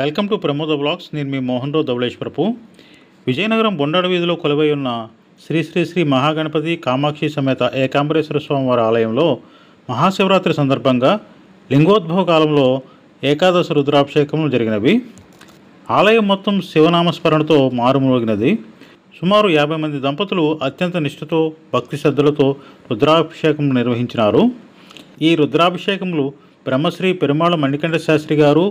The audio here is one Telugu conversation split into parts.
Welcome to Pramoda blogs. నేను మీ మోహన్ రావు ధవళేశ్వరపు. విజయనగరం బొండాడ వీధిలో కొలువై ఉన్న శ్రీ శ్రీ శ్రీ మహాగణపతి కామాక్షి సమేత ఏకాంబరేశ్వర స్వామివారి ఆలయంలో మహాశివరాత్రి సందర్భంగా లింగోద్భవ కాలంలో ఏకాదశ రుద్రాభిషేకములు జరిగినవి. ఆలయం మొత్తం శివనామస్మరణతో మారుమోగినది. సుమారు 50 మంది దంపతులు అత్యంత నిష్ఠతో భక్తి శ్రద్ధలతో రుద్రాభిషేకం నిర్వహించినారు. ఈ రుద్రాభిషేకములు బ్రహ్మశ్రీ పెరుమాళ మణికంఠ శాస్త్రి గారు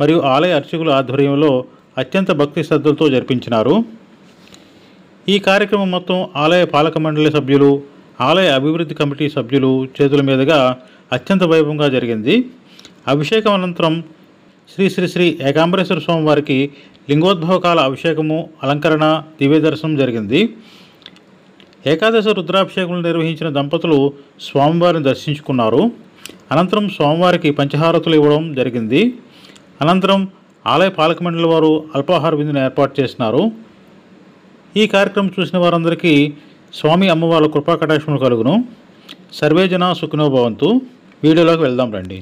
మరియు ఆలయ అర్చకుల ఆధ్వర్యంలో అత్యంత భక్తి శ్రద్ధలతో జరిపించినారు. ఈ కార్యక్రమం మొత్తం ఆలయ పాలక మండలి సభ్యులు, ఆలయ అభివృద్ధి కమిటీ సభ్యులు చేతుల మీదుగా అత్యంత వైభవంగా జరిగింది. అభిషేకం అనంతరం శ్రీ శ్రీ శ్రీ ఏకాంబరేశ్వర స్వామి వారికి లింగోద్భవకాల అభిషేకము, అలంకరణ, దివ్య దర్శనం జరిగింది. ఏకాదశ రుద్రాభిషేకం నిర్వహించిన దంపతులు స్వామివారిని దర్శించుకున్నారు. అనంతరం స్వామివారికి పంచహారతులు ఇవ్వడం జరిగింది. అనంతరం ఆలయ పాలక మండలి వారు అల్పాహార విందును ఏర్పాటు చేసినారు. ఈ కార్యక్రమం చూసిన వారందరికీ స్వామి అమ్మవార్ల కృపా కటాక్షములు కలుగును. సర్వే జన సుఖినో భవంతు. వీడియోలోకి వెళ్దాం రండి.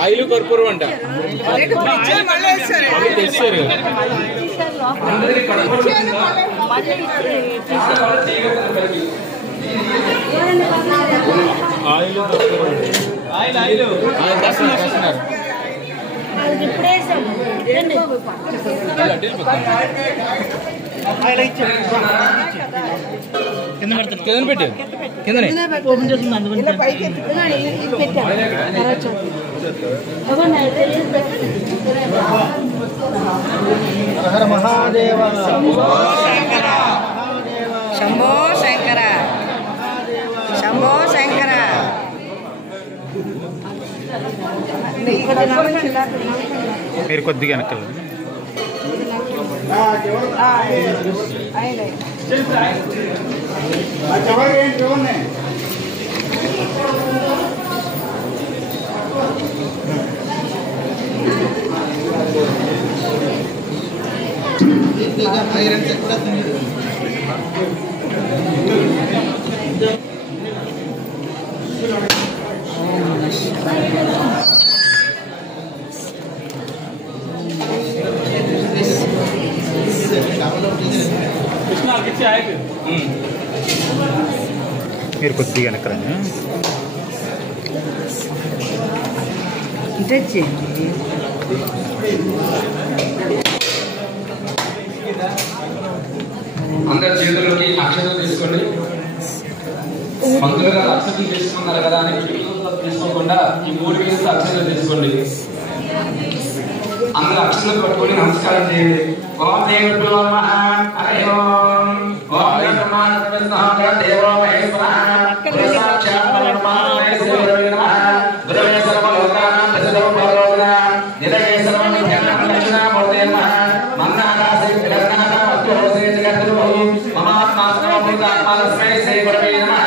ఆయిల్ కర్పూరం అంట కింద పెట్టు, కిందనే ఓపెన్ చేస్తుంది. హర మహాదేవ, శంభో శంకర, శంభో శంకర. మీరు కొద్దిగా వెనకాల మీరు కొద్దిగా వెనకాల అందరి చేతుల్లోకి అక్షతలు తీసుకోండి. మందులుగా అక్షతలు తీసుకున్నారు కదా అని తీసుకోకుండా ఈ 3 వేలు అక్షతలు తీసుకోండి. అందరూ అక్షతలు పట్టుకొని నమస్కారం చేయండి. ఓం దేవో నమః, హరి ఓం. ఓం బ్రహ్మాండ దేవో మహేశ్వరః, సాక్షాత్ పరమాత్మనే నమః. గురవే సర్వలోకానాం దశలోకలోకనాం నిరగే సర్వవిద్యానాం దక్షిణామూర్తే నమః. మన్నాదాసి విలగ్నానాం అత్యోసే జగద్గురు మమాత్మాస్మో భూతాత్మాస్మై శ్రీ గురవే నమః.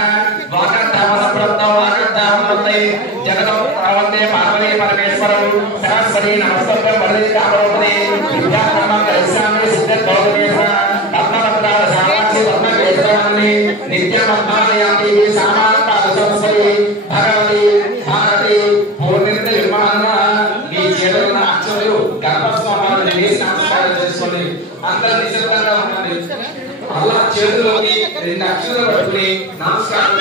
వాగర్ధామన ప్రప్తం వాగర్ధామనై జగదో ప్రవందే పార్వతీ పరమేశ్వరం సరస్వతి నమస్తభ్యం వరదే కామరూపదే విద్యానామం కరిష్యామి సిద్ధోదమేన పద్మపత్రాల సామాక్షి పద్మకేశరాన్ని నిత్యమద్భావయామి సామాన్పాద సంస్కరి భగవతి భారతి పూర్ణిత నిర్మాణ. ఈ చేతున్న అక్షరులు గర్భస్వామాలను వేసి నమస్కారం చేసుకోండి. అందరూ నిశ్శబ్దంగా ఉండండి. అలా చేతుల్లోకి 2 అక్షరాలు పట్టుకుని నమస్కారం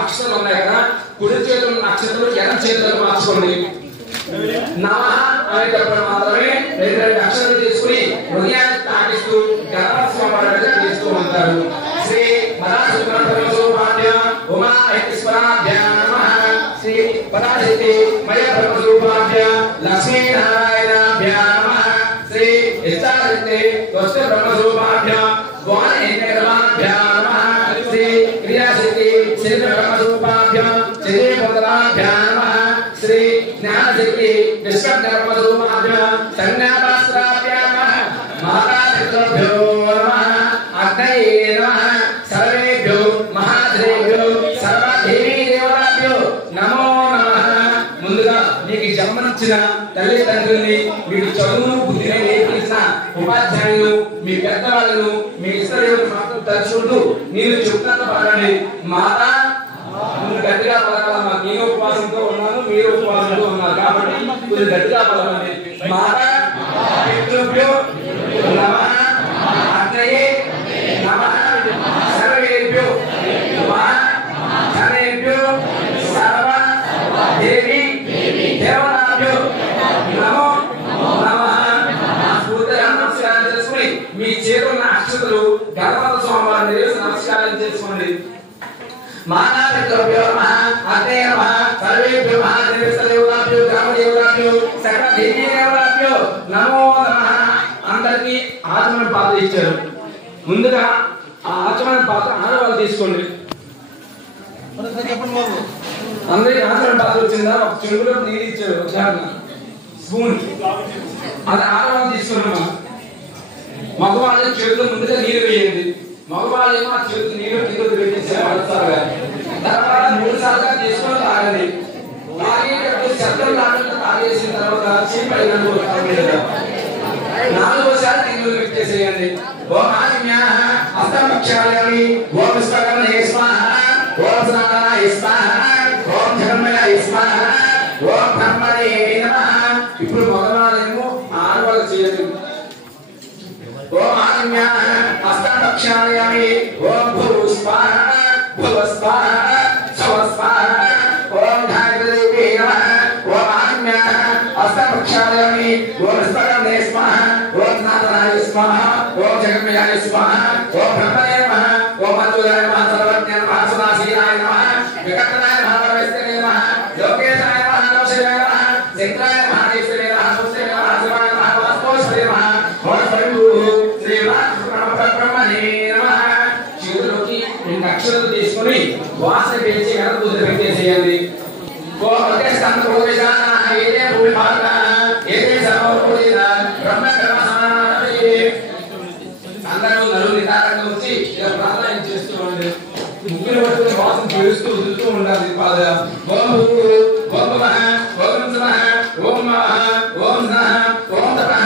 అక్షరాలు ఉన్నాయి కదా, కుడి చేతులు అక్షరాలు ఎడం చేతులకు మార్చుకోండి. నమః అనేటప్పుడు మాత్రమే రెండు అక్షరాలు తీసుకుని హృదయాన్ని తాకిస్తూ గణపతిగా చేస్తూ ఉంటారు. శ్రీ మరాసుభ్య ఉమా మహేశ్వరాభ్య నమః. శ్రీ పరాశక్తి మయ బ్రహ్మస్వరూపాభ్య లక్ష్మీనారాయణాభ్య నమః. శ్రీ ఇష్టాశక్తి త్వష్ట బ్రహ్మస్వరూపాభ్య గోణేంద్రభ్య నమః. శ్రీ క్రియాశక్తి శ్రీ బ్రహ్మస్వరూపాభ్య శ్రీ భద్రాభ్య నమః. శ్రీ జ్ఞానశక్తి విశ్వబ్రహ్మస్వరూపాభ్య సంజ్ఞాపాస్త్రాభ్య నమః. మహారాజభ్యో నమః. అగ్నయే నమః. సర్వేభ్యో మహాదేవ్యో సర్వదేవీ దేవతాభ్యో నమో నమః. ముందుగా మీకు జన్మనిచ్చిన తల్లిదండ్రుల్ని, మీకు చదువును బుద్ధిని నేర్పించిన ఉపాధ్యాయులు, మీ పెద్దవాళ్ళను, మీ ఇతరులను మాత్రం తలుచుకుంటూ నేను చెప్తున్న పదండి. మాత గట్టిగా పలకాలమ్మా. నేను ఉపవాసంతో ఉన్నాను, మీరు ఉపవాసంతో ఉన్నారు కాబట్టి కొంచెం గట్టిగా పలకండి. మాత పితృభ్యో నమః. అగ్నయే నమః. సర్వేభ్యో మహాజనేభ్యో సర్వ దేవి దేవతాభ్యో నమో నమః. పూర్తిగా నమస్కారం చేసుకుని మీ చేతున్న అక్షతలు గణపతి స్వామివారి నమస్కారం చేసుకోండి. మాతాపితృభ్యో నమః. అగ్నే నమః. సర్వేభ్యో మహాదేవతాభ్యో గ్రామదేవతాభ్యో సకల దేవీ దేవతాభ్యో నమో నమః. అందరికీ ఆచమన పాత్ర ఇచ్చారు. ముందుగా ఆ ఆచమన పాత్ర ఆడవాళ్ళు తీసుకోండి. అందరికి ఆచమన పాత్ర వచ్చిందా? ఒక చెరువులో నీళ్ళు ఇచ్చారు, స్పూన్. అది ఆడవాళ్ళు తీసుకున్నామా. మగవాళ్ళ చేతులు ముందుగా నీరు వేయండి. మగవాళ్ళు ఏమో ఆ చేతులు నీరు కింద పెట్టేసారు. తర్వాత 3 సార్లుగా తీసుకొని తాగండి. తాగేటప్పుడు శబ్దం రాకుండా తాగేసిన తర్వాత చీపైన 4వసారి నీళ్ళు పెట్టేసేయండి. ఓం ఆజ్ఞాః అష్టమక్షరాలని ఓం విశ్వకర్మణే స్వాహ ఓం సనాతనాయ స్వాహ ఓం ధర్మయాయ స్వాహ ఓం బ్రహ్మణే నమః. ఇప్పుడు మగవాళ్ళేమో ఆడవాళ్ళు చేయండి. ఓం ఆజ్ఞాః అష్టమక్షరాలని ఓం భూ స్వాహ భువ స్వాహ స్వ స్వాహ ఓం ధాత్రీదేవి నమః. ఓం ఆజ్ఞాః అష్టమక్షరాలని ఓం విశ్వకర్మణే స్వాహ ఓం సనాతనాయ స్వాహ ఓం జగన్మయాయ స్వాహ ఓం బ్రహ్మణే నమః. ఓం మంజులాయ నమః. సర్వజ్ఞ నమః. సునాశీలాయ నమః. వికటనాయ నమః. పరమేశ్వరాయ నమః. లోకేశాయ నమః. నమశివాయ నమః. శంకరాయ నమః. దేశివాయ నమః. సుస్థిరాయ నమః. శివాయ నమః. వాస్తవశ్వరాయ నమః. ఓం స్వయంభూ శ్రీ బ్రహ్మణే నమః. చేతులోకి 2 అక్షరాలు తీసుకొని వాసన పెంచి గణపతి పెట్టేసేయండి. ఓం ప్రతిష్ఠాన భూమిజాన ఏదే భూమిపాలన ఏదే సర్వభూతిన బ్రహ్మకర్మసానమే. అందరూ నలుగురు నిదానంగా వచ్చి ఇలా ప్రార్థన చేస్తూ ఉండండి. ముగ్గురు పట్టుకుని వాసన చేస్తూ వదులుతూ ఉండాలి. పాద ఓం భూ ఓం భువః ఓం స్వః ఓం మహః ఓం నః ఓం తపః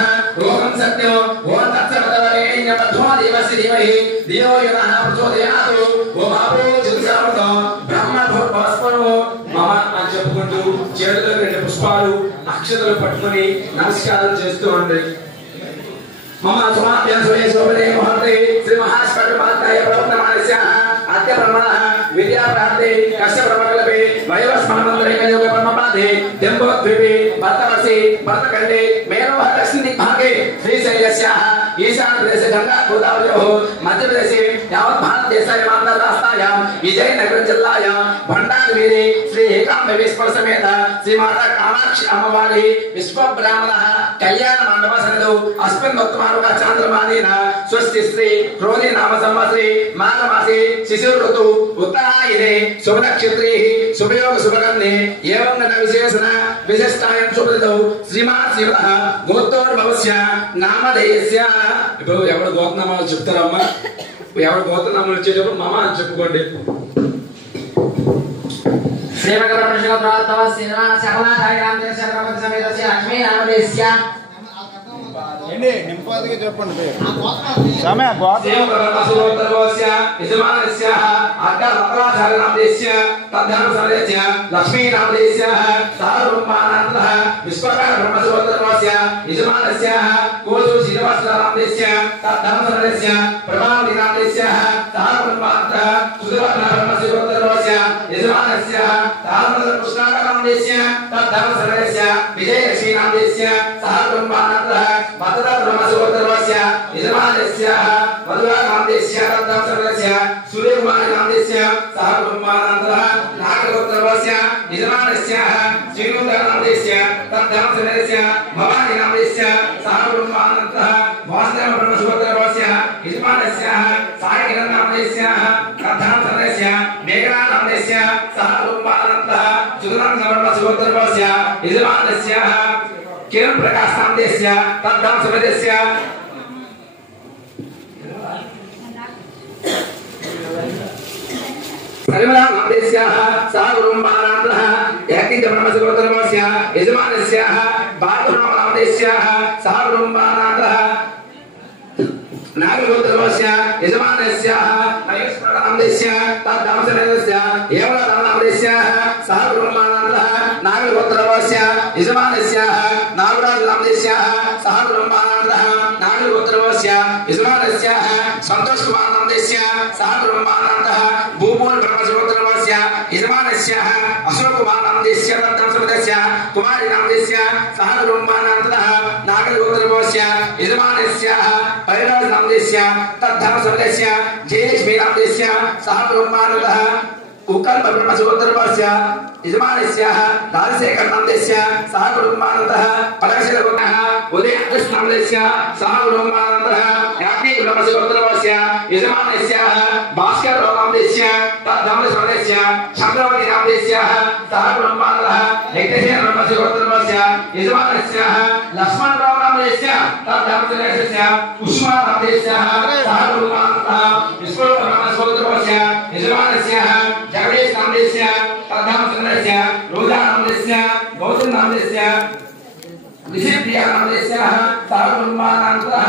ఓం సత్యం ఓం తత్సవితుర్వరేణ్య భర్గో దేవస్య ధీమహి ధియో యో నః ప్రచోదయాత్. ఓం ఆపో జ్యోతిషామృతం బ్రహ్మ భూర్భువస్వః మమ అని చెప్పుకుంటూ చేతుల్లో 2 పుష్పాలు అక్షతలు పట్టుకొని నమస్కారం చేస్తూ ఉండండి. మమ సమాప్యం సురేశోభనే మహర్తే శ్రీ మహాస్పర్ధపాత్రాయ ప్రవర్తమానస్య అద్య బ్రహ్మణః విద్యా ప్రాప్తే కష్ట బ్రహ్మకల్పే వైవస్మన్మంతరే యోగ బ్రహ్మపాదే జంబోద్వీపే భర్తవసి భర్తఖండే మేనోహ దక్షిణ దిగ్భాగే శ్రీశైలస్యాః ఈశాన్యప్రదేశే గంగా గోదావర్యోః మధ్యప్రదేశే యావత్ భారతదేశ रास्तायां विजयनगर जिल्लायां भंडारवीरे श्री एकांबेश्वर समेत श्री माता कामाक्षी अम्मवारी विश्व ब्राह्मणः कल्याण मंडप सन्निधौ अस्मिन् वर्तमानः चांद्रमानेन स्वस्ति श्री क्रोधी नाम संवत्सरे माघ मासे शिशिर ऋतु उत्तरायणे शुभ नक्षत्रे शुभयोग शुभकर्णे एवं गण विशेषण विशिष्टायां शुभतिथौ श्रीमान शिवः गोत्रोद्भवस्य नामधेयस्य ఇప్పుడు ఎవరు గోత్రనామాలు చెప్తారమ్మా ఎవరు గోత్రనామాలు వచ్చేటప్పుడు మామ అని చెప్పుకోండి శ్రీమగర ప్రశ్నోత్తరవ శ్రీనాథ సకల సాయిరామదేవ శరవణ సమేతస్య లక్ష్మీ నామదేశ్య ఏండి నింపాదిగా చెప్పండి పేరు సమయ గోత్ర దేవకర్మసురోత్తరవస్య యజమానస్య అర్ఘరత్నాచార్యనామదేశ్య తద్ధర్మ సమేతస్య లక్ష్మీ నామదేశ్య సారూపానందః విశ్వకర్మ బ్రహ్మసురోత్తరవస్య యజమానస్య కోసు శ్రీనివాసనామదేశ్య తద్ధర్మ సమేతస్య ప్రభావతి నామదేశ్య సారూపానందః సుధర్మ బ్రహ్మసురోత్తరవస్య యజమానస్య తారమద కృష్ణానామదేశ్య తద్ధర్మ సమేతస్య విజయలక్ష్మీ నామదేశ్య సారూపానందః భద్ర బ్రహ్మసురోత్తరవస్య యజమానస్య మధురా నామదేశ్య తద్ధర్మ సమేతస్య సూర్యకుమారి నామదేశ్య సారూపానందః నాగగోత్రవస్య యజమానస్య శ్రీనుధర నామదేశ్య తద్ధర్మ సమేతస్య భవాని నామదేశ్య సారూపానందః వాసుదేవ బ్రహ్మసురోత్తరవస్య యజమానస్య సాయికిరణ్ నామదేశ్య తద్ధర్మ సమేతస్య మేఘనా నామదేశ్య సారూపానందః సుధరం బ్రహ్మసురోత్తరవస్య యజమానస్య किरण प्रकाश नामदेश्य तद्धर्म समेतस्य परिमला नामदेश्य सागुरुमानन्दः यज्ञ ब्रह्मसुरोत्तरवस्य यजमानस्य बाहुराम नामदेश्य सागुरुमानन्दः नागगोत्रवस्य यजमानस्य महेश्वर नामदेश्य तद्धर्म समेतस्य एवं नामदेश्य सागुरुमानन्दः नागगोत्रवस्य यजमानस्य नागराज नामदेश्य सागुरुमानन्दः नागगोत्रवस्य यजमानस्य संतोष कुमार नामदेश्य सागुरुमानन्दः भूमूल ब्रह्मसुरोत्तरवस्य यजमानस्य अशोक कुमार नामदेश्य तद्धर्म समेतस्य कुमारी नामदेश्य सागुरुमानन्दः नागगोत्रवस्य यजमानस्य परिराज नामदेश्य तद्धर्म समेतस्य जयलक्ष्मी नामदेश्य सागुरुमानन्दः उकल्प ब्रह्मसुरोत्तरवस्य यजमानस्य राजशेखर नामदेश्य सागुरुमानन्दः परमेश्वरगुणः उदय कृष्ण नामदेश्य सागुरुमानन्दः याज्ञ ब्रह्मसुरोत्तरवस्य यजमानस्य भास्कर नामदेश्य तद्धर्म समेतस्य चंद्रवती नामदेश्य सागुरुमानन्दः यज्ञेश्वर ब्रह्मसुरोत्तरवस्य यजमानस्य लक्ष्मण नामदेश्य तद्धर्म समेतस्य उष्मा नामदेश्य सागुरुमानन्दः विश्वकर्म ब्रह्मसुरोत्तरवस्य यजमानस्य जगदीश नामदेश्य तद्धर्म समेतस्य रोजा नामदेश्य गौतम नामदेश्य ऋषिप्रिया नामदेश्य सागुरुमानन्दः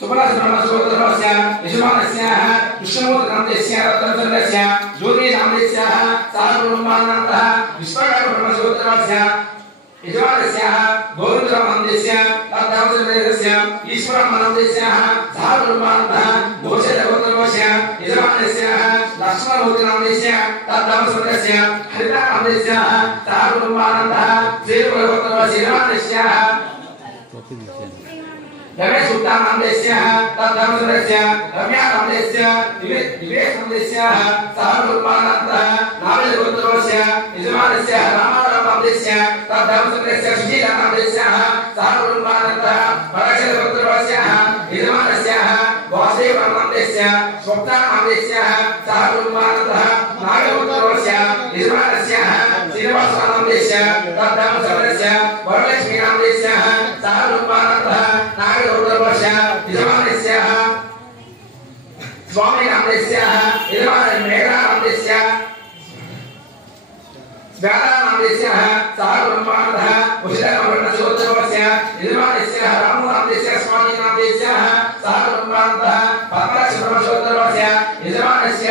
सुबलास ब्रह्मसुरोत्तरवस्य यजमानस्य कृष्णमूर्ति नामदेश्य तद्धर्म समेतस्य ज्योति नामदेश्य सागुरुमानन्दः विश्वकर्म ब्रह्मसुरोत्तरवस्य यजमानस्य गोविंद नामदेश्य तद्धर्म समेतस्य ईश्वर नामदेश्य सागुरुमानन्दः गोचरगोत्रवस्य यजमानस्य लक्ष्मणमूर्ति नामदेश्य तद्धर्म समेतस्य हरिता नामदेश्य सागुरुमानन्दः श्रीगोत्रवस्य यजमानस्य रमेश गुप्ता नामदेश्य तद्धर्म समेतस्य रम्या नामदेश्य विवेक नामदेश्य सागुरुमानन्दः नागगोत्रवस्य यजमानस्य रामाराव नामदेश्य तद्धर्म समेतस्य सुशीला नामदेश्य सागुरुमानन्दः परमेश्वरगोत्रवस्य यजमानस्य वासुदेव नामदेश्य स्वप्ना नामदेश्य सागुरुमानन्दः नागगोत्रवस्य यजमानस्य श्रीनिवास नामदेश्य तद्धर्म समेतस्य वरलक्ष्मी नामदेश्य सागुरुमानन्दः नागगोत्रवस्य यजमानस्य स्वामी नामदेश्य यजमानस्य मेघना नामदेश्य व्याला नामदेश्य सागुरुमानन्दः उषितम ब्रह्मसुरोत्तरवस्य यजमानस्य रामु नामदेश्य स्वामी नामदेश्य सागुरुमानन्दः पद्मराज ब्रह्मसुरोत्तरवस्य यजमानस्य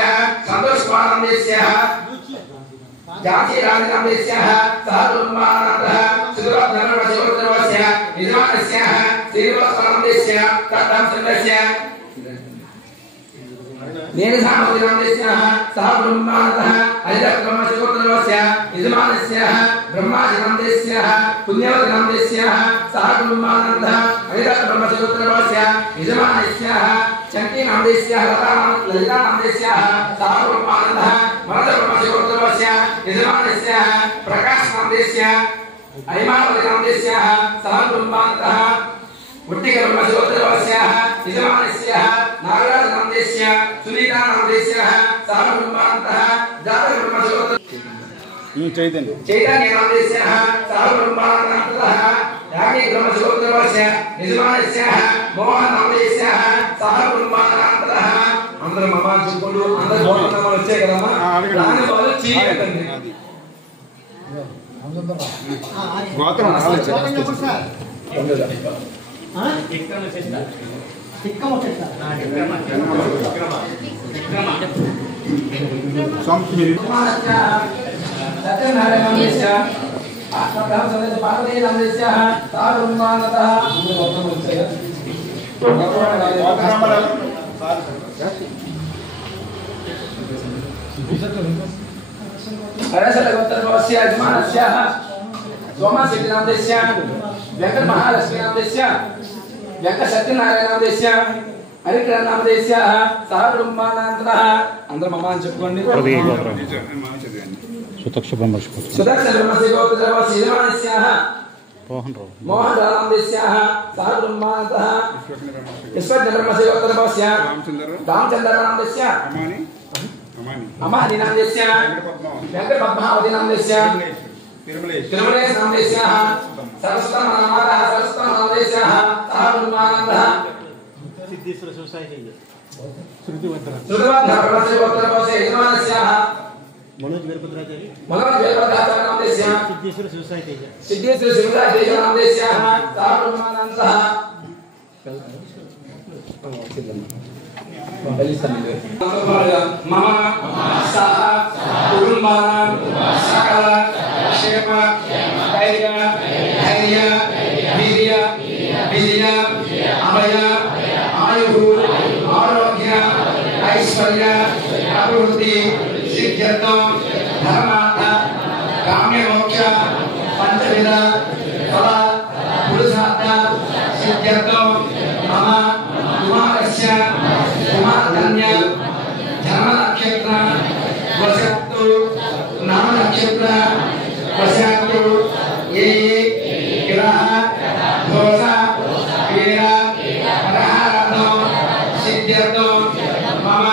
संतोष कुमार नामदेश्य झांसी रानी नामदेश्य सागुरुमानन्दः सुधरा ब्रह्मसुरोत्तरवस्य यजमानस्य श्रीनिवास नामदेश्य तद्धर्म समेतस्य నేను సామగ్రినామదేశ్యః సహ బ్రహ్మాణతః అధిదబ్రహ్మశివోత్తరవస్య యజమానస్యః బ్రహ్మాజినామదేశ్యః పుణ్యవతినామదేశ్యః సహ బ్రహ్మానందః అధిదబ్రహ్మశివోత్తరవస్య యజమానస్యః చంకీనామదేశ్యః లలితానామదేశ్యః సహ బ్రహ్మానందః మనదబ్రహ్మశివోత్తరవస్య యజమానస్యః ప్రకాశనామదేశ్యః ఐమావతినామదేశ్యః సహ బ్రహ్మానందః ఉట్టికబ్రహ్మశివోత్తరవస్యః యజమానస్యః నాగరాజనామదేశ్య సునీతానామదేశ్యః సహ బ్రహ్మానందః జాతకబ్రహ్మశివోత్తర చైతన్యనామదేశ్యః సహ బ్రహ్మానందః యాజ్ఞబ్రహ్మశివోత్తరవస్య యజమానస్యః మోహనామదేశ్యః సహ బ్రహ్మానందః అందరం మమాచుకుంటూ అందరూ గోత్రనామాలు వచ్చాయి కదమ్మా దాని వాళ్ళు చీకండి గోత్రం సోమశెట్టినామదేశ్య వెంకట మహాలక్ష్మీనామదేశ్య వెంకట సత్యనారాయణనామదేశ్య హరికరణామదేశ్య సహ బ్రహ్మానందః అందరూ మమ అని చెప్పుకోండి. సుతక్ష బ్రహ్మశివ సుదక్ష బ్రహ్మశివోత్తరవస్య యజమానస్యః మోహన్ రామదేశ్యః సహ బ్రహ్మానందః విశ్వజ్ఞ బ్రహ్మశివోత్తరవస్య రామచంద్రనామదేశ్య అమానినామదేశ్య వెంకట పద్మావతినామదేశ్య తిరుమలేశనామదేశ్యః సరస్వతమానమాతః సరస్వతమానదేశ్యః సహ బ్రహ్మానందః సిద్ధేశ్వర సొసైటీ శృతివర్ధన బ్రహ్మశివోత్తరవస్య యజమానస్యః మనోజ్ వీరభద్రాచార్యనామదేశ్య సిద్ధేశ్వర సొసైటీ నామదేశ్యః సహ బ్రహ్మానందః మమ సహ కుటుంబానాం సకల క్షేమ ధైర్య వీర్య విజయ అభయ ఆయు ఆరోగ్య ఐశ్వర్య అభివృద్ధి సిద్ధ్యర్థం ధర్మార్థ కామ్యమోక్ష పంచవిధ ఫల పురుషార్థ సిద్ధ్యర్థం మమ కుమారస్య కుమారధన్య జన్మ నక్షత్ర వశత్తు నామ నక్షత్ర వశత్తు ఏ గ్రహ దోష పీడ పరిహారార్థం సిద్ధ్యర్థం మమ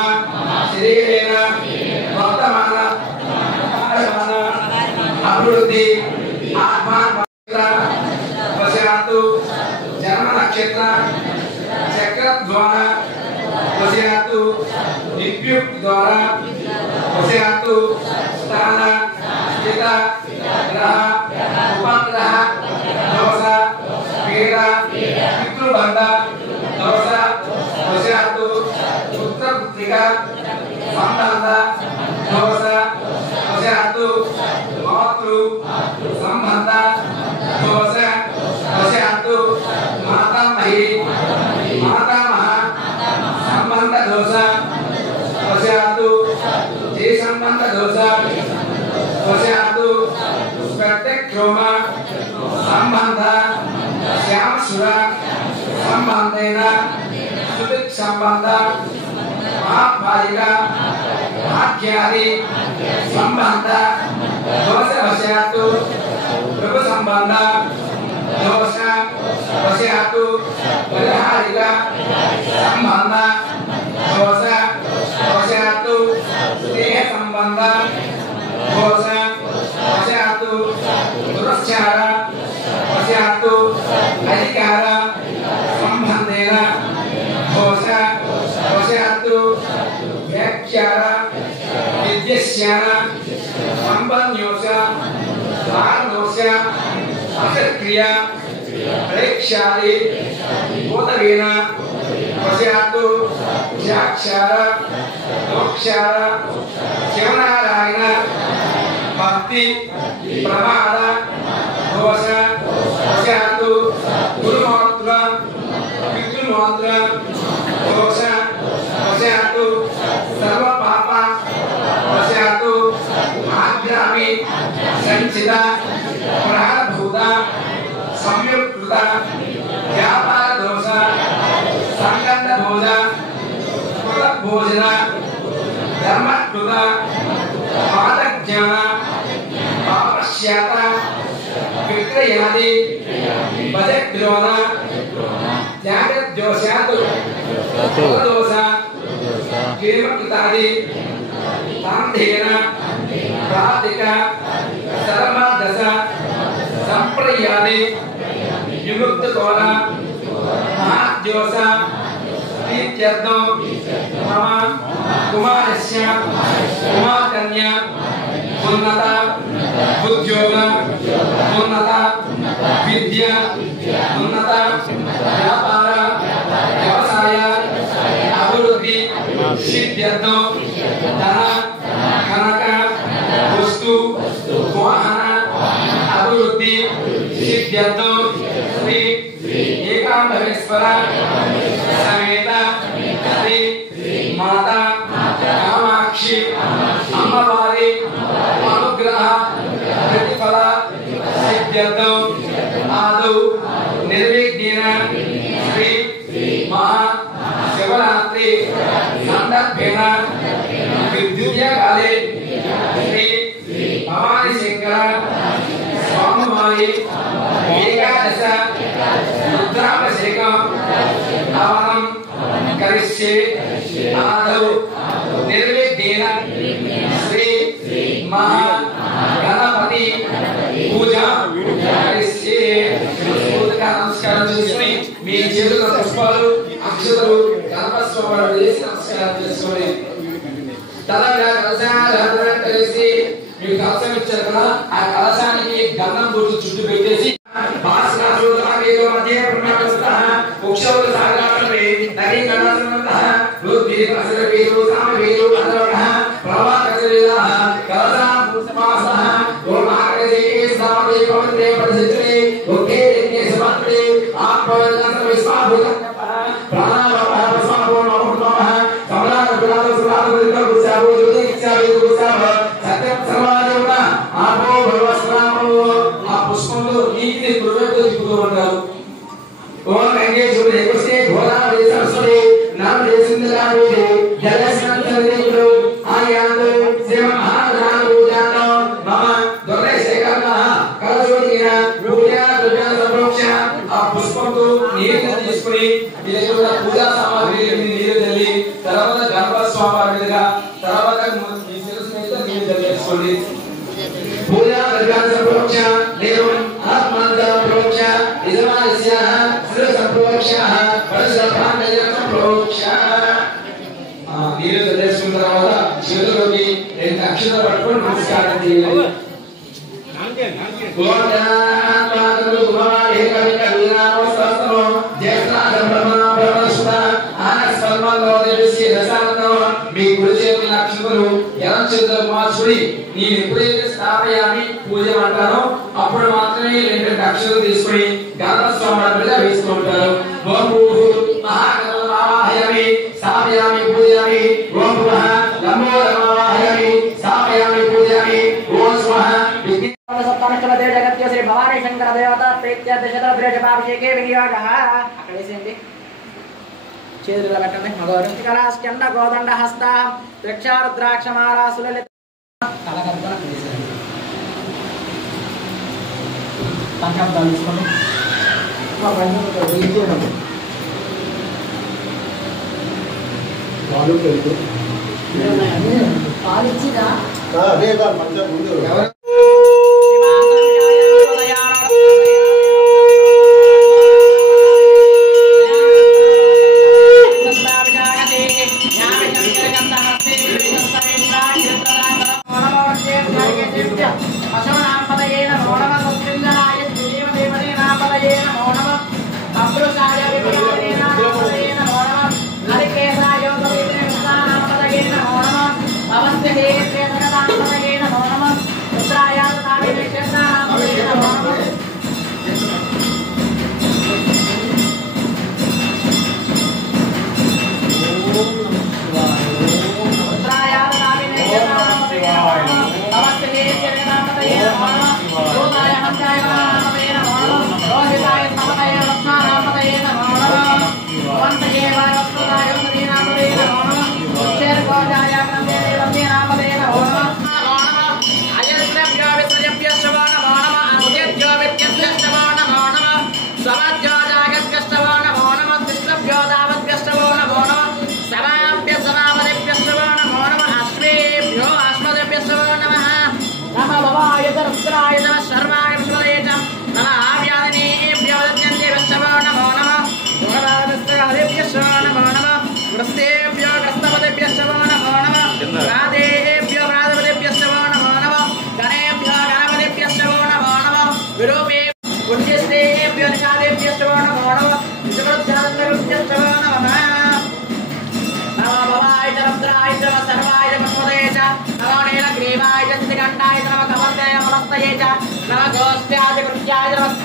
శరీరేణ వర్తమాన అభివృద్ధి ఆత్మ వశత్తు జన్మ నక్షత్ర చక్ర ద్వారా వశయాతు విద్యుత్ ద్వారా వశయాతు స్థాన స్థిత గ్రహ ఉపగ్రహ దోష పీడ పితృబంధ దోష వశయాతు పుత్రపుత్రిక సంబంధ దోష వశయాతు మాతృ సంబంధ దోష వశయాతు మాతామహి మాతామహ సంబంధ దోష వశయాతు జే సంబంధ దోష వశయాతు ప్రత్యక్షోమ సంబంధ శ్యామసుర సంబంధేన సుదిక్ సంబంధ మహాభారిక ఆఖ్యాది సంబంధ దోష వశయాతు ప్రభు సంబంధ దోష వశయాతు పరిహారిక సంబంధ దోష వశయాతు స్నేహ సంబంధ దోష వశయాతు దురస్చార వశయాతు అధికార సంబంధేన దోష వశయాతు వ్యాఖ్యార విద్యస్యాన సంబంధ్యోష కారణోష అసక్రియ ప్రేక్షాది బోధవేన వశయాతు జాక్షార మోక్షార శివనారాయణ భక్తి ప్రమాద దోష వశయాతు గురుమాత్ర పితృమాత్ర దోష వశయాతు సంచిత ప్రాణభూత సంయుక్త వ్యాపార దోష సంగంధ భోజ భోజన ధర్మకృత పాదజ్ఞాన పాపశ్యాత విక్రయాది భజగ్రోణ త్యాగద్యోషాత్ దోష కిరీమకృతాది తాంధేన ప్రాతిక ధర్మదశ సంప్రయాది విముక్త కోణ మహాద్యోష ఇత్యర్థం మమ కుమారస్య కుమారకన్యా ఉన్నత ఉద్యోగ ఉన్నత విద్య ఉన్నత వ్యాపార వ్యవసాయ అభివృద్ధి సిద్ధ్యర్థం ధన కనక వస్తు వాహన అభివృద్ధి సిద్ధ్యర్థం శ్రీ ఏకాంబరేశ్వర సమేత శ్రీ మాతా కామాక్షి అమ్మవారి అనుగ్రహ ప్రతిఫల సిద్ధ్యర్థం ఆదౌ నిర్విఘ్నేన శ్రీ మహా శివరాత్రి సందర్భేన విద్యుత్కాలే శ్రీ భవాని శంకర స్వామివారి ఏకాదశ రుద్రాభిషేకం హవనం కరిష్యే ఆదౌ నిర్విఘ్నేన శ్రీ మహా గణపతి పూజ కరిష్యే. నమస్కారం చేసుకుని మీ చేతుల పుష్పాలు అక్షతలు గణపస్వామి చేసి నమస్కారం చేసుకుని తలగా కలశాలను కలిసి మీకు కలశం ఇచ్చారు కదా, ఆ కలశానికి గంధం బొట్టు చుట్టూ పెట్టేసి ఆ పుష్పంలో నీటిని కుడివైపు తిప్పుతూ ఉంటారు. ఓం వెంకటేశ్వరుడు ఎక్కడికి గోదావరి సరస్వతి నామ దేశంలో జలస్నంతరికుడు ఆయాందు శివ మహారాజాను మమ దొరేశేకరణ కలజోడిన పూజా ద్రవ్య సంప్రోక్ష. ఆ పుష్పంతో నీటిని తీసుకుని ఇదేవిధంగా పూజా సామాగ్రి నీరు చల్లి తర్వాత గణపతి స్వామి మీదుగా తర్వాత మీ శిరస్సు మీద నీరు చల్లేసుకోండి. పూజా ద్రవ్య సంప్రోక్ష నేను ఆత్మాంత ప్రోక్ష ఇదమాస్య శ్రీ సంప్రోక్ష పరిశ్రమాంతయ సంప్రోక్ష. నీరు చల్లేసుకున్న తర్వాత చేతులోకి 2 అక్షరాలు పట్టుకొని నమస్కారం చేయాలి. మీ కుడి చేతుల అక్షరాలు ఎడం చేతులకు మార్చుకుని నేను ఎప్పుడైతే స్థాపయామి పూజ అంటానో అప్పుడు మాత్రమే 2 అక్షరాలు తీసుకుని గణపతి స్వామి మీద వేస్తూ ఉంటారు. ఓం భూః మహాగణపతివాహయామి స్థాపయామి పూజయామి. ఓం భూః నమో నమః స్థాపయామి పూజయామి. ఓం స్వః సప్తమష్టమదే జగత్య శ్రీ భవానీ శంకర దేవత ప్రేత్యాభిషేకే వినియోగః. అక్కడ వేసేయండి, చేతులు పెట్టండి. మగవారు కళాస్కండ గోదండ హస్త ద్రక్షారుద్రాక్షమాలా సులలిత కలగర్భన వేసేయండి. పంచాబ్దాలు తీసుకోండి. పాలు ఇచ్చిదా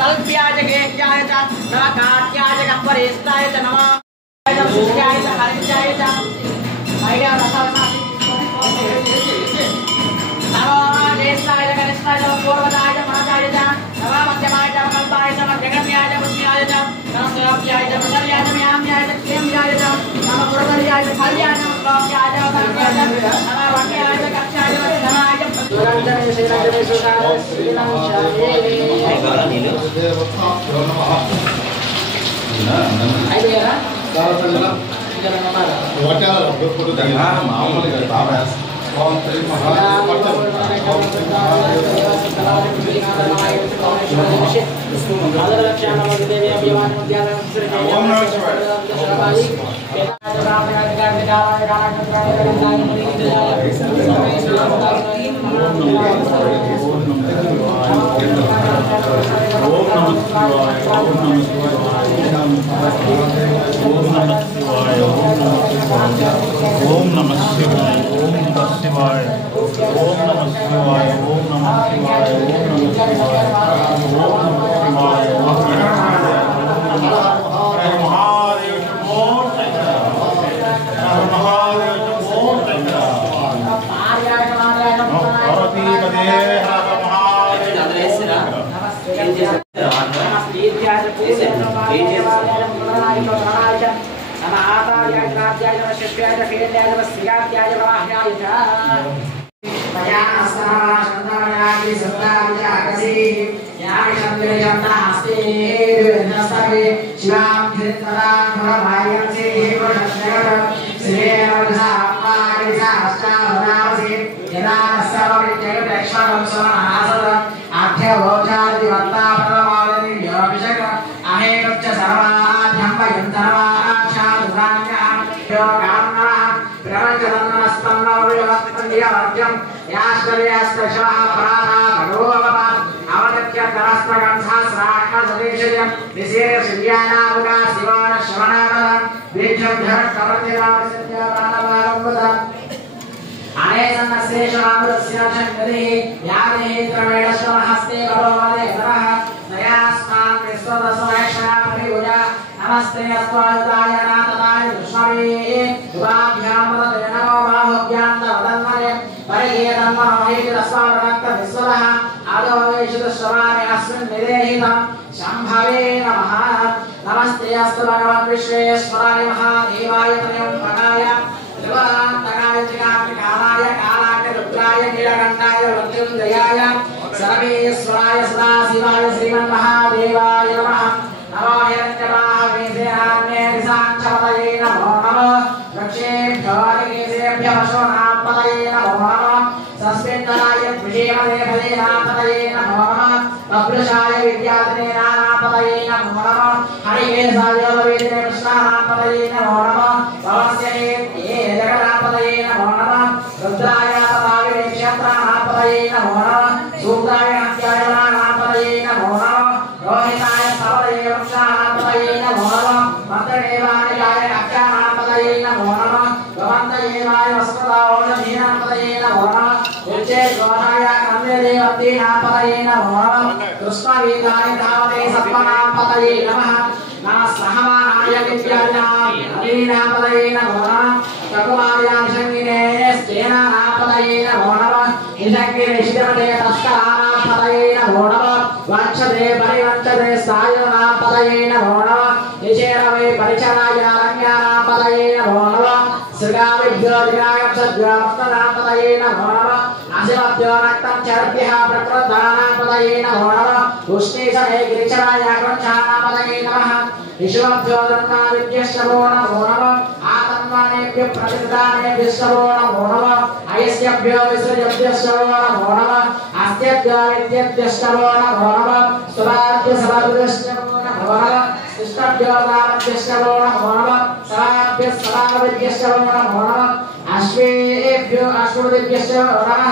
अल्प्याय च गेह्याय च नमः काट्याय च कपरेष्टाय च नमः शुष्काय च हरिष्याय च आइडिया रसावना नमः ज्येष्ठाय च कनिष्ठाय च पूर्वजाय च महाजाय च नमः मध्यमाय च कल्पाय च जगन्याय च पुष्याय च नमः स्वाप्याय च मदर्याय च म्याम्याय च क्षेम्याय च नमः पुरवर्याय च फल्याय च स्वाप्याय च वदर्याय च नमः वट्याय च कक्षाय च धनाय च सुरंजने श्रीरंजने सुखाय श्रीरंजने आइडिया ओम नमः शिवाय ओम नमः शिवाय ओम नमः शिवाय ओम नमः शिवाय ओम नमः शिवाय ओम नमः शिवाय ओम महादेव शंभो शंकर महादेव शंभो शंकर पार्वती पदे हर महादेव नमः आतार्याय नाद्याय नमः शिष्याय च खेल्याय नमः श्रियाद्याय प्रवाह्याय च मयास्ताशन्दानागि सत्ताविजाकसि यामि शब्देशब्दास्ते नस्तवे शिवां धृतरां फलभायंसि हिमशब्दगत श्रेयवधापारिसाष्टावदावसि यदा सर्वविजयदक्षणं समासद आढ्यवोचादिवर्तापरमावदि योभिषक अहेकच्च सर्वाध्यं वयन्तर्वा प्रपंचतन्नस्तन्नवयवस्तन्यवर्जं याश्चर्यास्तशः पराधा भगवोवपा अवगत्य तरस्त्रगं सहस्राक्षसदेशजं विशेषविद्यानामुगा शिवान श्रवणानदं वीक्षं धरत्कवर्तिरामसत्यापानवारम्भदम् अनेसन्नश्रेषणामृतस्याशङ्करिः यादेहित्रमेणस्तमहस्ते भगवते नमः नयास्मान् विश्वदशमैषणा परिभुजा नमस्ते अस्वायुधाय नाथनाय विष्णवे दुराभ्यां वदते नमो बाहुभ्यां तवदन्मने परिगेदं मनोहेतिरस्वावरक्त विश्वदः आदोवेशितश्रवाणि अस्मिन् निदेहितं शम्भवे नमः नमस्ते अस्तु भगवन् विश्वेश्वराय महादेवाय त्र्यम्बकाय त्रिपुरान्तकाय त्रिकाग्निकालाय कालाय रुद्राय नीलकण्ठाय मृत्युञ्जयाय सर्वेश्वराय सदाशिवाय श्रीमन्महादेवाय नमः नमो हिरण्यवाहवेशेनान्येषाञ्चपतये नमो नमः वृक्षेभ्यो निकेशेभ्यः पशूनांपतये नमो नमः सस्मिन्नराय विषेमदेभदेनापतये नमो नमः बभ्रुषाय विद्याधिनेनापतये नमो नमः हरिकेशाय वेदने कृष्णानापतये नमो नमः भवस्य ये जगन्नापतये नमो नमः रुद्राय तथाविरे क्षेत्रानापतये नमो नमः सूत्राय हत्यायनापतये नमो नमः रोहिताय सवये वृक्षानापतये नमो नमः मन्त्रदेवाय अक्षानापतये नमो नमः भवन्तयेवाय वस्त्रदाओषधीनापतये नमो नमः उच्चे गोधाय कन्देदेवतीनापतये नमो नमः कृष्णवीताय धावते सत्त्वनापतये नमः नमः सहमानाय विद्यानापतये नमो नमः चकुमार्याशङ्गिने स्तेनापतये नमो नमः निशङ्गिनिशिरमते तस्करानापतये नमो नमः वक्षते परिवक्षते सायुनापतये नमो नमः निशेरवे परिचराय रम्यानापतये नमो नमः सृगाविभ्यो दिगायक्षद्व्योमस्तनापतये नमो नमः अशिवभ्यो रक्तं चर्भ्यः प्रकृतदानापतये नमो नमः उष्णीशने गिरिचराय कृच्छानापतये नमः विश्वभ्यो दन्ताविद्यश्चवो नमो नमः आतन्वानेभ्यो प्रतिदानेभ्यश्चवो नमो नमः अयस्यभ्यो विसृजभ्यश्चवो नमो नमः अस्त्यभ्यो विद्यभ्यश्चवो नमो नमः सुराभ्यो सभाभ्यश्चवो नमो नमः शिष्टभ्यो गावभ्यश्चवो नमो नमः सभाभ्यो सभाभ्यश्चवो नमो नमः अश्वेभ्यो अश्वदिभ्यश्चवो नमः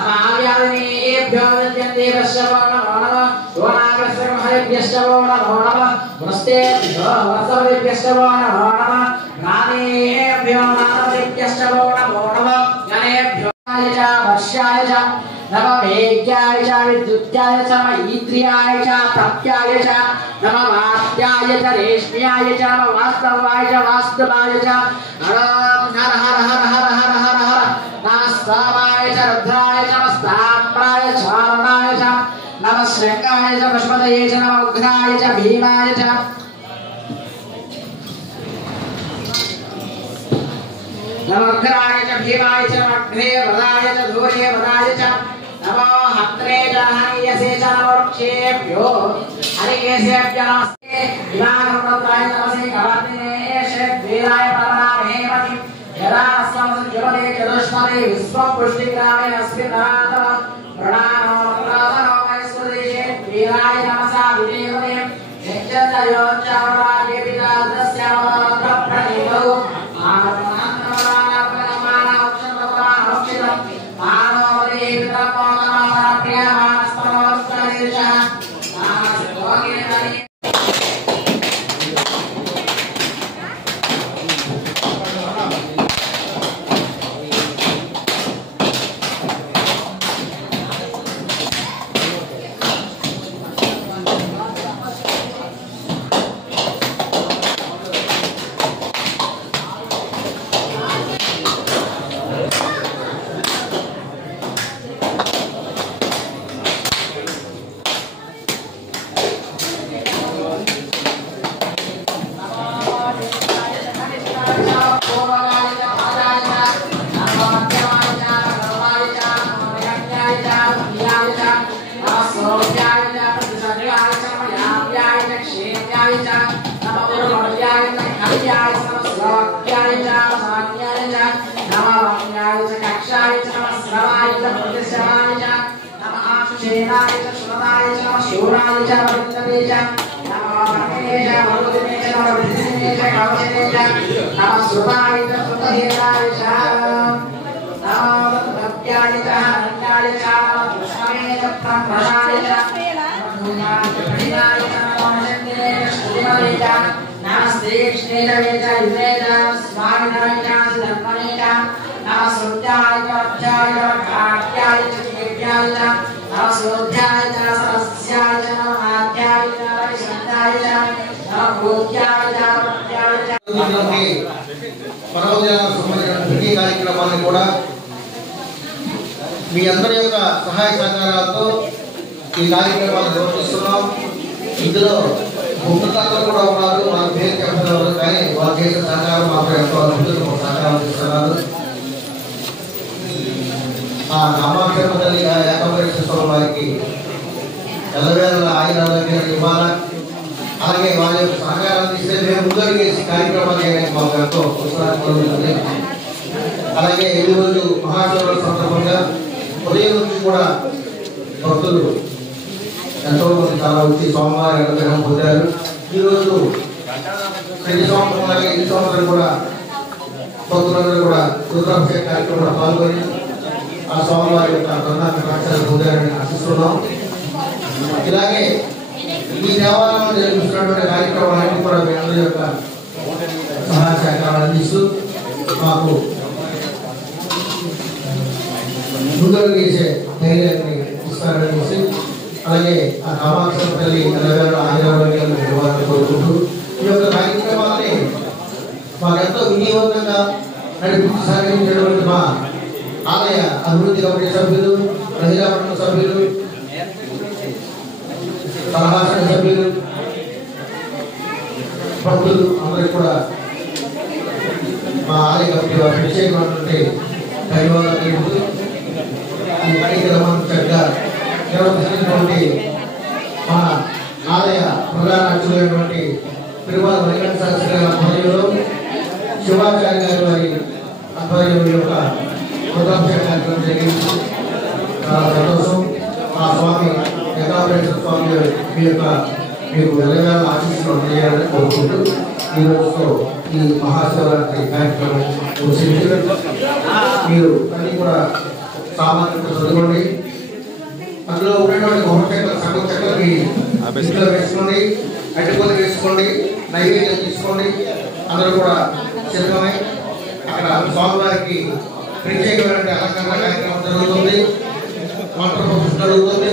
आव्यादिनेभ्यो विद्यन्तेभ्यश्चवो नमो नमः दोनाग्रस्त्रमहरेभ्यश्चवो नमो नमः वृस्तेभ्यो वत्सवदेभ्यश्चवो नमो नमः गानेभ्यो मानवेभ्यश्चवो नमो नमः जनेभ्यो च वर्ष्याय च नवमेघ्याय च च विद्युत्याय च मैत्र्याय च तप्याय च नमः वात्याय च रेष्म्याय च नमः वास्तवाय च वास्तवाय च हर हर हर हर हर हर हर हर नमस्तावाय च रुद्राय च नमस्ताम्राय च चारणाय च नमः श्रृंगाय च पशुपतये च नमः उग्राय च भीमाय च नमोग्राय च भीमाय च अग्रे वदाय च दूरे वदाय च नमो हत्रे च हरियसे च नमो वृक्षेभ्यो हरिकेशेभ्यो नमस्ते विनागमनत्राय नमसे कवर्तिने शेभ्वीराय परमनामहेमति यदा अस्मद्जुपदे चतुष्पदे विश्वं पुष्टिग्रामे अस्मिन् नरातव प्रणामो प्रणामो मैस्वदेशे वीराय नमसा विदेवते यज्ञतयो च वरागे पितादस्यावरप्रतिभौ ప్రతి కార్యక్రమాన్ని కూడా మీ అందరి యొక్క సహాయ సహకారాలతో ఈ కార్యక్రమాన్ని నిర్వహిస్తున్నాం. ఇందులో ముఖ్యతలు కూడా ఉన్నారు, మన పేరు చెప్పడం కానీ వారు చేసే సహకారం మాకు ఎంతో అద్భుతంగా సహకారం చేస్తున్నారు. ఆ కామాక్షమ్మ తల్లి ఏకాంబరేశ్వర వారికి ఎల్లవేళ ఆయురారోగ్యాలు ఇవ్వాలా. అలాగే వారి యొక్క సహకారాన్ని ఇస్తే మేము ముందరికి కార్యక్రమాలు చేయడానికి మాకు ఎంతో ఉత్సాహపడుతుంది. అలాగే ఈరోజు మహాశివరాత్రి సందర్భంగా ఉదయం నుంచి కూడా భక్తులు ఎంతో మంది చాలా వచ్చి సోమవారం అనుగ్రహం పొందారు. ఈరోజు ప్రతి సంవత్సరం అలాగే ఈ సంవత్సరం కూడా భక్తులందరూ కూడా రుద్రాభిషేక కార్యక్రమంలో పాల్గొని ఆ సోమవారి యొక్క ప్రధాన రక్షణ పొందారని ఆశిస్తున్నాం. ఇలాగే ఈ దేవాలయంలో నిర్మిస్తున్నటువంటి కార్యక్రమాలన్నీ కూడా మీ అందరి యొక్క సహాయ సహకారాలు అందిస్తూ మాకు ముందడుగు వేసే ధైర్యాన్ని ఇస్తారనేసి అలాగే ఆ కామాక్షమ్మ తల్లి ఆయురారోగ్యాలను ఇవ్వాలని కోరుకుంటూ ఈ యొక్క కార్యక్రమాన్ని మాకెంతో వినియోగంగా నడిపించి సహకరించినటువంటి మా ఆలయ అభివృద్ధి కమిటీ సభ్యులు, మహిళా మండలి సభ్యులు, సలహాసన సభ్యులు, భక్తులు అందరికీ కూడా మా ఆలయ కమిటీ వారు ప్రత్యేకమైనటువంటి ధన్యవాదాలు తెలుపుతూ ఈ కార్యక్రమాన్ని చక్కగా నిర్వహించినటువంటి మా ఆలయ ప్రధాన అర్చకులైనటువంటి తిరుమల వెంకట శాస్త్రి గారి ఆధ్వర్యంలో శివాచార్య గారి వారి ఆధ్వర్యంలో యొక్క రుద్రాభిషేక కార్యక్రమం జరిగింది. చాలా సంతోషం. ఆ స్వామి ఏకాంబరేశ్వర స్వామి మీ యొక్క మీకు ఎల్లవేళ ఆశీస్సులు అందజేయాలని కోరుకుంటూ ఈ రోజుతో ఈ మహాశివరాత్రి కార్యక్రమం ముగిసింది. మీరు అన్ని కూడా సామాన్యంగా చదువుకోండి. అందులో ఉన్నటువంటి హోమచక్ర సగం చక్రకి ఇంట్లో వేసుకోండి, అడ్డుపల్లి వేసుకోండి, నైవేద్యం తీసుకోండి. అందరూ కూడా సిద్ధమై అక్కడ స్వామివారికి ప్రత్యేకమైన అలంకరణ కార్యక్రమం జరుగుతుంది. మంత్ర ప్రతిష్ఠ జరుగుతుంది.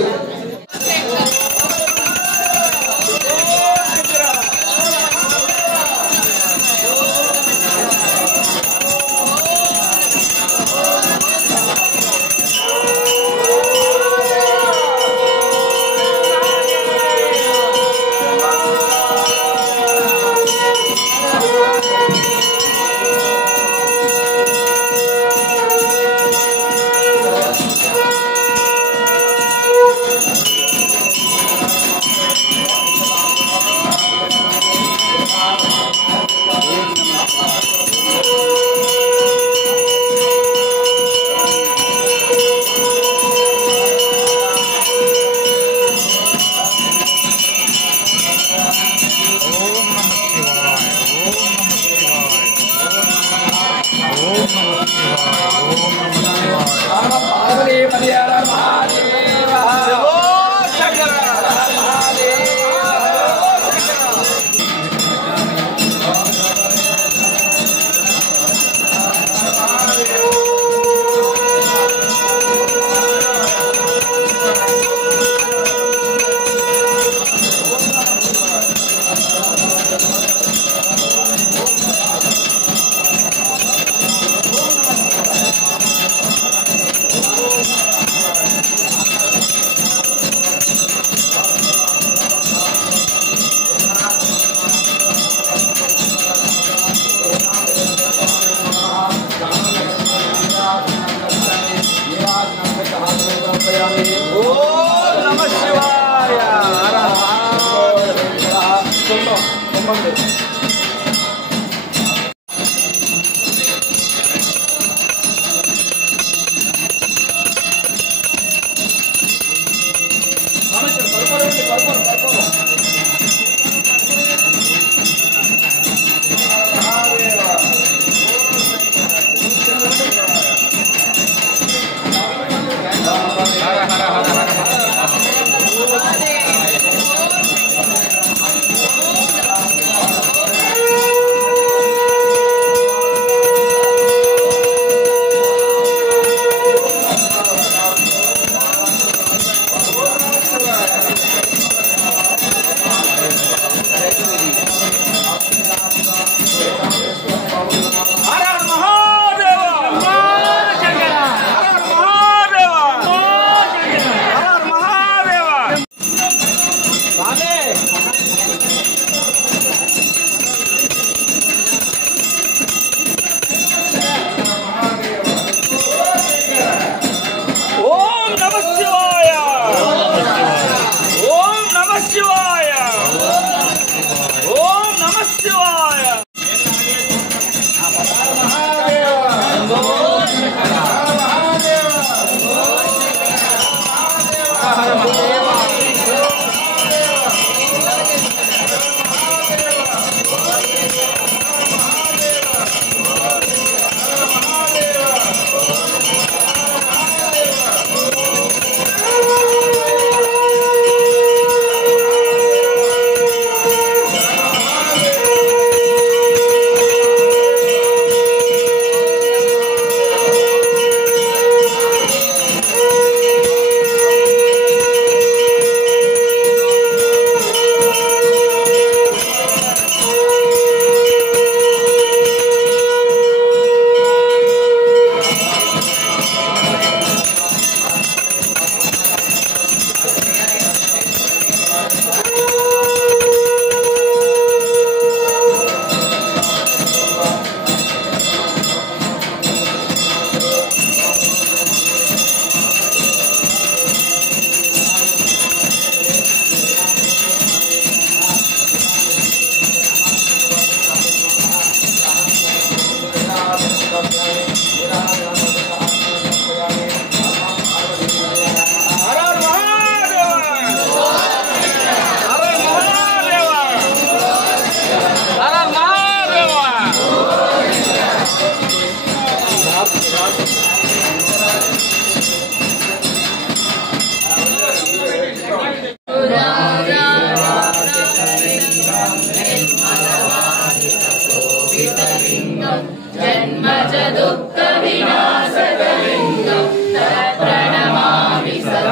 जन्मज दुःख विनाशकलिङ्गं तत्प्रणमामि सदा।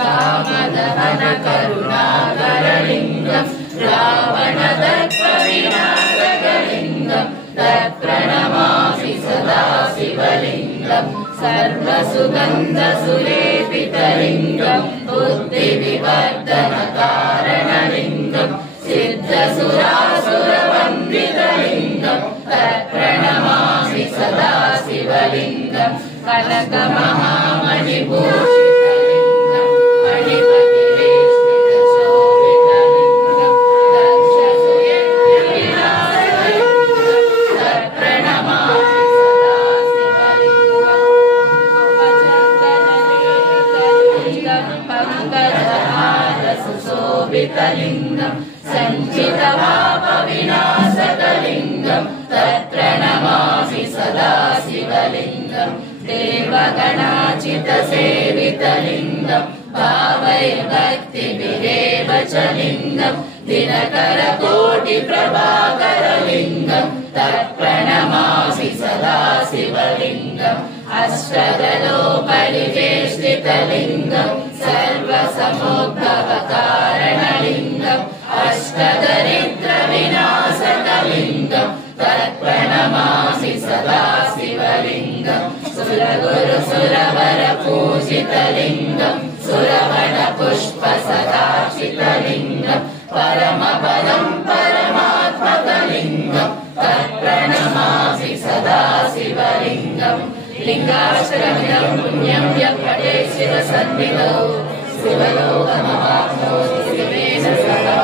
कामदहन करुणाकरलिङ्गं रावणदर्पविनाशकलिङ्गं तत्प्रणमामि सदा शिवलिङ्गं सर्वसुगन्धसुलेपितलिङ्गं बुद्धिविवर्धनकारणलिङ्गं सिद्धसुरासुरवन्दितलिङ्गं तत्प्रणमामि सदा शिवलिङ्गं कनकमहामणिभूषितलिङ्गं मणिपतिवेष्टितशोभितलिङ्गं दक्षसुयज्ञविनाशकलिङ्गं तत्प्रणमामि सदा शिवलिङ्गं कुमचन्दनलेपितलिङ्गं पङ्कजहारसुशोभितलिङ्गं सञ्चितपापविनाशकलिङ्गं तत्प्रणमामि सदा शिवलिङ्गं देवगणाचितसेवितलिङ्गं भावैर्भक्तिभिरेव च लिङ्गं दिनकरकोटिप्रभाकरलिङ्गं तत्प्रणमामि सदा शिवलिङ्गम् अष्टदलोपरिवेष्टितलिङ्गं सर्वसमुद्भवकारणलिङ्गम् अष्टदरिद्रविनाशकलिङ्गं तत्प्रणमामि सदा शिवलिङ्गं सुरगुरुसुरवरपूजितलिङ्गं सुरवणपुष्पसदाचितलिङ्गं परमपदं परमात्मकलिङ्गं तत्प्रणमामि सदा शिवलिङ्गं लिङ्गाष्टकमिदं पुण्यं यः पठेत् शिवसन्निधौ शिवलोकमवाप्नोति शिवेन सदा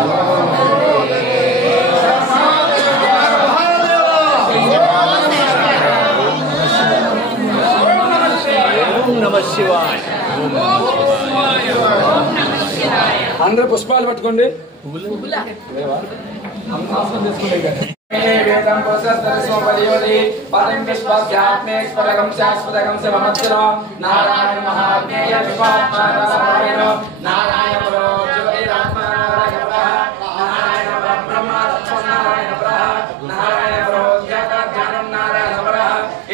అందరూ పుష్పాలు పట్టుకోండి వేదం పురుషస్తరస్వపరియోది పదం విశ్వస్యాత్మే స్ఫురగం శాశ్వతగం శివమత్సరో నారాయణ మహాజ్ఞేయ విశ్వాత్మారాయణ నారాయణ నారాయణ బ్రహ్మ నారాయణ నారాయణ జ్ఞానం నారాయణ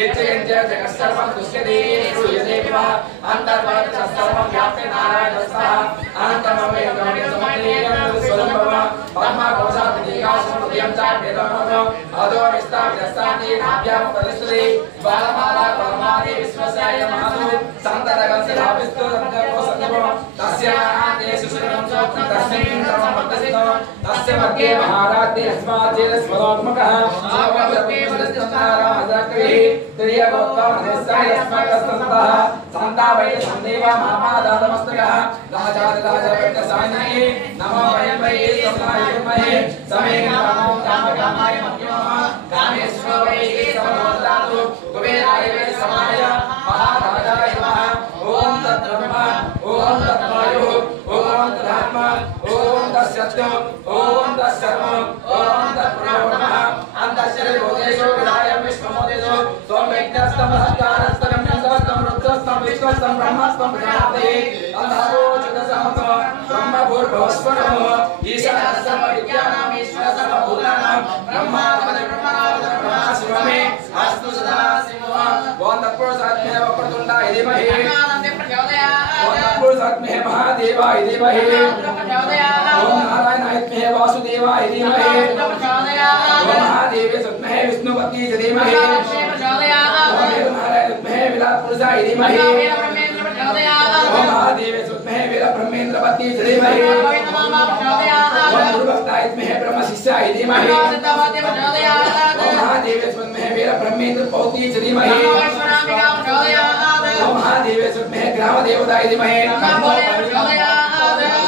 ఇత్యంచ జగత్సర్వం దృశ్యతే శ్రూయతే వివా అంతర్వాద సర్వం వ్యాప్తే నారాయణ సహ అనంతమమే గమనితమేన స్వరంభవ బ్రహ్మ కోశాత్ దీగాసం హృదయం చ వేదమనో అదో విస్తావిస్తాని నాభ్యాం పరిశ్రీ బాలమాలా పరమాది విశ్వసాయ మహాసు సంతరగం సిలాపిస్తు సంతకో సంతకో తస్యాదే సుశ్రుతం సోక్తం తస్మిన్ సమవర్తసితో తస్య మధ్యే మహారాజ్ఞి అస్మాదే స్వరోత్మకః ఆవదతే వదస్తారా అజక్రి త్రియగోత్తం నిస్సాయ అస్మకస్తః సంతావై సందేవ మహాదాదమస్తకః రాజాదిరాజ సాయిని నమో వయం why సమాయమై సమే Namo కామకామాయ మధ్యో Kameshwara why సమోదాతు కుబేరాయ why సమాయ మహారాజాయ నమః ఓం తద్బ్రహ్మ ఓం తద్వాయు ఓం తదాత్మ ఓం తత్సత్యం ఓం తత్సర్వం ఓం తత్ప్రణవః అంతశ్చరే భూతేషు విదాయం విశ్వమోదేషు త్వం వ్యక్తస్తమహత్కారస్తరం నందస్తం రుద్రస్తం విశ్వస్తం బ్రహ్మస్తం ప్రజాపతే అంధరోచితసమతో బ్రహ్మభూర్భువస్వరమో ఈశాన సర్వవిద్యానాం ఈశ్వర సర్వభూతానాం బ్రహ్మాధిపతి బ్రహ్మనాథ బ్రహ్మశివమే అస్తు సదా శివః ఓం తత్పురుషాత్మేవ ప్రతుండాయ ధీమహి ఓం తత్పురుషాత్మే మహాదేవాయ ధీమహి ఓం నారాయణాయ వాసుదేవాయ ధీమహి ఓం మహాదేవే సత్మహే విష్ణుపతి ధీమహి ఓం నారాయణాయ విరాట్ పురుషాయ ధీమహి ఓం మహాదేవే సత్మహే వీర బ్రహ్మేంద్రపతి ధీమహి ఓం గురుభక్తాయ బ్రహ్మ శిష్యాయ ధీమహి ఓం మహాదేవే సత్మహే వీర బ్రహ్మేంద్ర పౌతి ధీమహి ఓం మహాదేవే సత్మహే గ్రామ దేవతాయ ధీమహి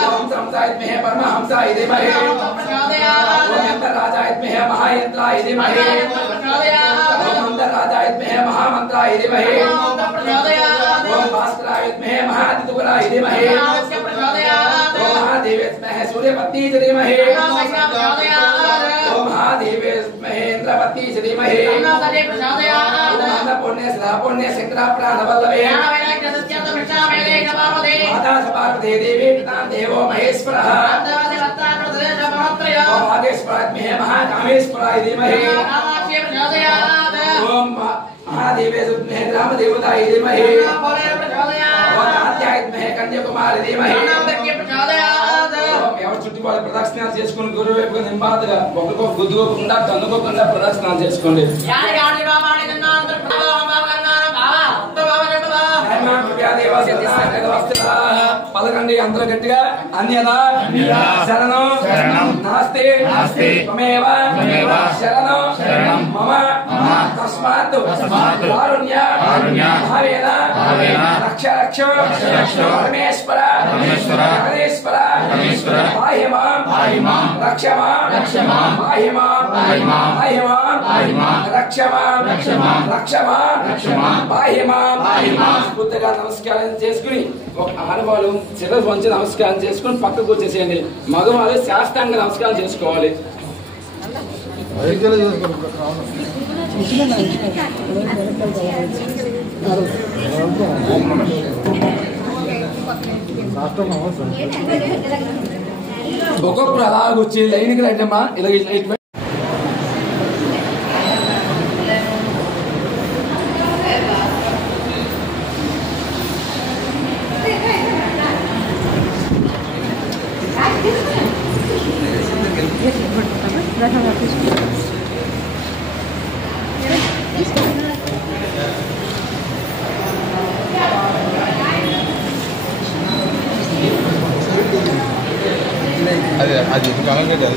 ఓం సంసాయ పరమహంసాయ ధీమహి ఓం యంత్రరాజాయ మహాయంత్రాయ ధీమహి ఓం మంత్రరాజాయ మహామంత్రాయ ధీమహి ఓం భాస్కరాయ మహాదితుకరాయ ధీమహి ఓం మహాదేవే సూర్యపతి ధీమహి ఓం మహాదేవే మహేంద్రపతి ధీమహి ఓం పుణ్య సదా పుణ్య శంకర ప్రాణవల్లభే మాతా సపార్వతీ దేవి పితా దేవో మహేశ్వరః ఓం ఆదేశ్వరాయ మహాకామేశ్వరాయ ధీమహి ఓం మహాదేవే గ్రామ దేవతాయ ధీమహి ఓం కాత్యాయత్మహే కన్యాకుమారి ధీమహి ఎవరు చుట్టుపక్కల ప్రదక్షిణాలు చేసుకుని గురువు వైపుగా నింపాతగా ఒకరికొక గుద్దుకోకుండా తన్నుకోకుండా ప్రదక్షిణాలు చేసుకోండి. పలకండి అందరూ గట్టిగా. అన్యదా శరణం నాస్తి త్వమేవ శరణం మమ తస్మాత్ కారుణ్య భావేన రక్ష రక్ష పరమేశ్వర పరమేశ్వర పాహి మాం రక్ష మాం పాహి మాం రక్ష మాం పాహి మాం. పూర్తిగా నమస్కారం చేసుకుని ఒక ఆడవాళ్ళు శిరస్సు వంచి నమస్కారం చేసుకుని పక్కకు వచ్చేసేయండి. మగవాళ్ళు శాస్త్రాంగ నమస్కారం చేసుకోవాలి. ఒక్కొక్కరు అలాగొచ్చి లైన్కి రండమ్మా. ఇలా అది కావాలి కదా.